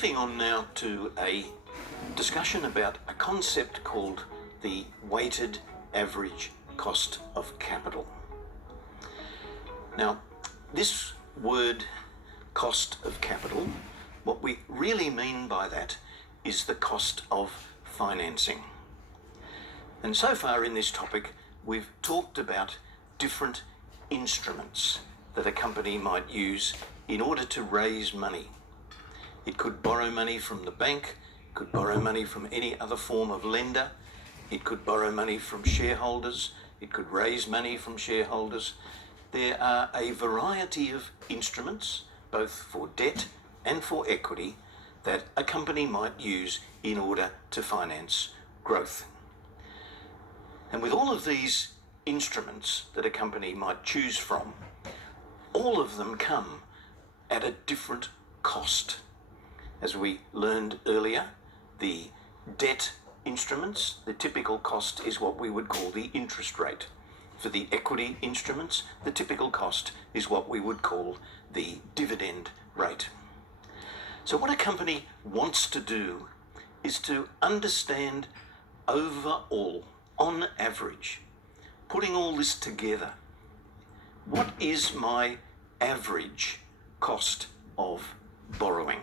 moving on now to a discussion about a concept called the weighted average cost of capital. Now, this word cost of capital, what we really mean by that is the cost of financing. And so far in this topic, we've talked about different instruments that a company might use in order to raise money. It could borrow money from the bank, could borrow money from any other form of lender, it could borrow money from shareholders, it could raise money from shareholders. There are a variety of instruments, both for debt and for equity, that a company might use in order to finance growth. And with all of these instruments that a company might choose from, all of them come at a different cost. As we learned earlier, the debt instruments, the typical cost is what we would call the interest rate. For the equity instruments, the typical cost is what we would call the dividend rate. So what a company wants to do is to understand overall, on average, putting all this together, what is my average cost of borrowing?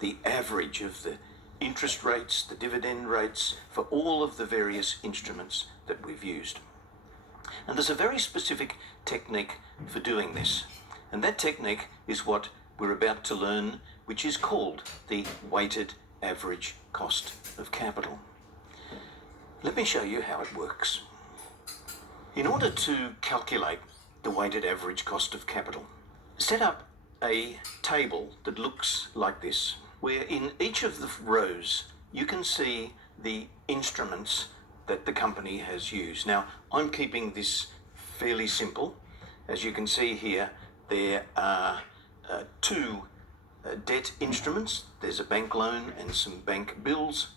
The average of the interest rates, the dividend rates, for all of the various instruments that we've used. And there's a very specific technique for doing this. And that technique is what we're about to learn, which is called the weighted average cost of capital. Let me show you how it works. In order to calculate the weighted average cost of capital, set up a table that looks like this, where in each of the rows you can see the instruments that the company has used. Now, I'm keeping this fairly simple. As you can see here, there are two debt instruments. There's a bank loan and some bank bills,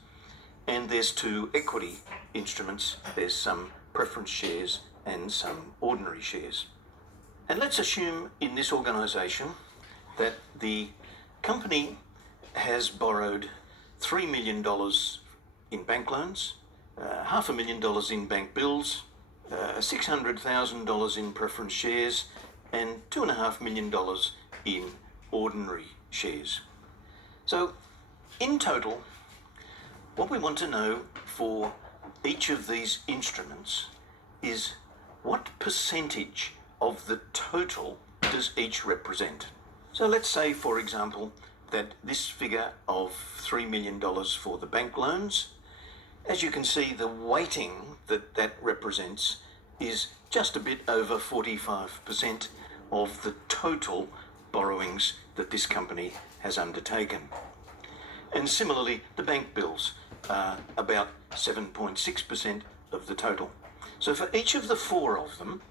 and there's two equity instruments. There's some preference shares and some ordinary shares. And let's assume in this organisation that the company has borrowed $3 million in bank loans, $500,000 in bank bills, $600,000 in preference shares, and $2.5 million in ordinary shares. So, in total, what we want to know for each of these instruments is what percentage of the total does each represent. So let's say, for example, that this figure of $3 million for the bank loans, as you can see, the weighting that represents is just a bit over 45% of the total borrowings that this company has undertaken. And similarly, the bank bills are about 7.6% of the total. So for each of the four of them,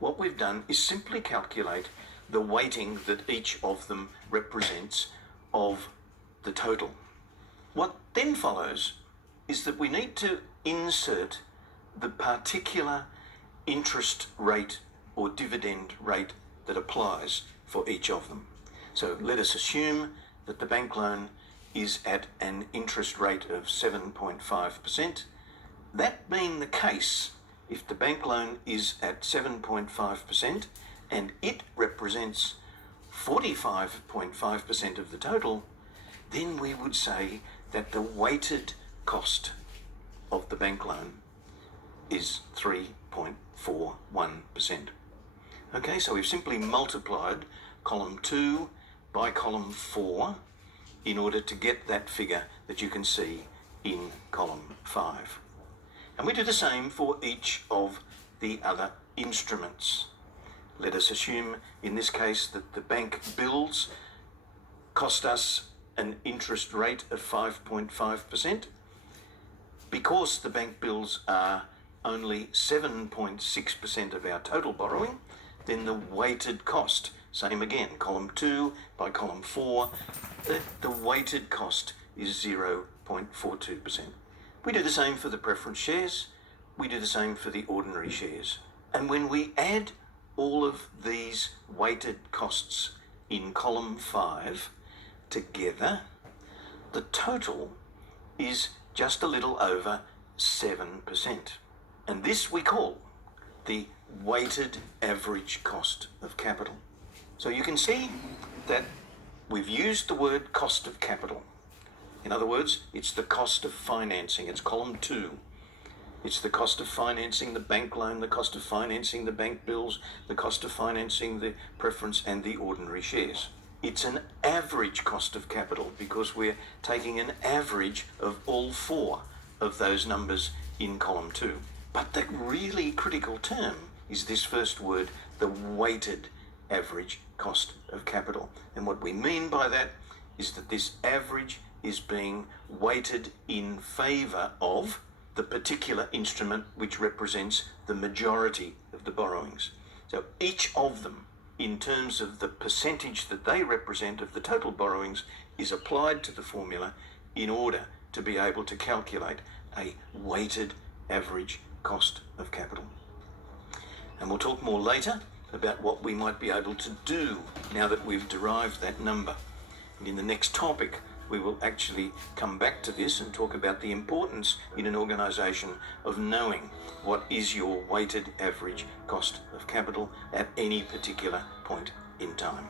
what we've done is simply calculate the weighting that each of them represents of the total. What then follows is that we need to insert the particular interest rate or dividend rate that applies for each of them. So let us assume that the bank loan is at an interest rate of 7.5%. That being the case, if the bank loan is at 7.5% and it represents 45.5% of the total, then we would say that the weighted cost of the bank loan is 3.41%. Okay, so we've simply multiplied column 2 by column 4 in order to get that figure that you can see in column 5. And we do the same for each of the other instruments. Let us assume in this case that the bank bills cost us an interest rate of 5.5%. Because the bank bills are only 7.6% of our total borrowing, then the weighted cost, same again, column 2 by column 4, the weighted cost is 0.42%. We do the same for the preference shares, we do the same for the ordinary shares. And when we add all of these weighted costs in column 5 together, the total is just a little over 7%. And this we call the weighted average cost of capital. So you can see that we've used the word cost of capital. In other words, it's the cost of financing. It's column 2. It's the cost of financing the bank loan, the cost of financing the bank bills, the cost of financing the preference and the ordinary shares. It's an average cost of capital because we're taking an average of all 4 of those numbers in column 2. But the really critical term is this first word, the weighted average cost of capital. And what we mean by that is that this average is being weighted in favour of the particular instrument which represents the majority of the borrowings. So each of them, in terms of the percentage that they represent of the total borrowings, is applied to the formula in order to be able to calculate a weighted average cost of capital. And we'll talk more later about what we might be able to do now that we've derived that number. And in the next topic, we will actually come back to this and talk about the importance in an organisation of knowing what is your weighted average cost of capital at any particular point in time.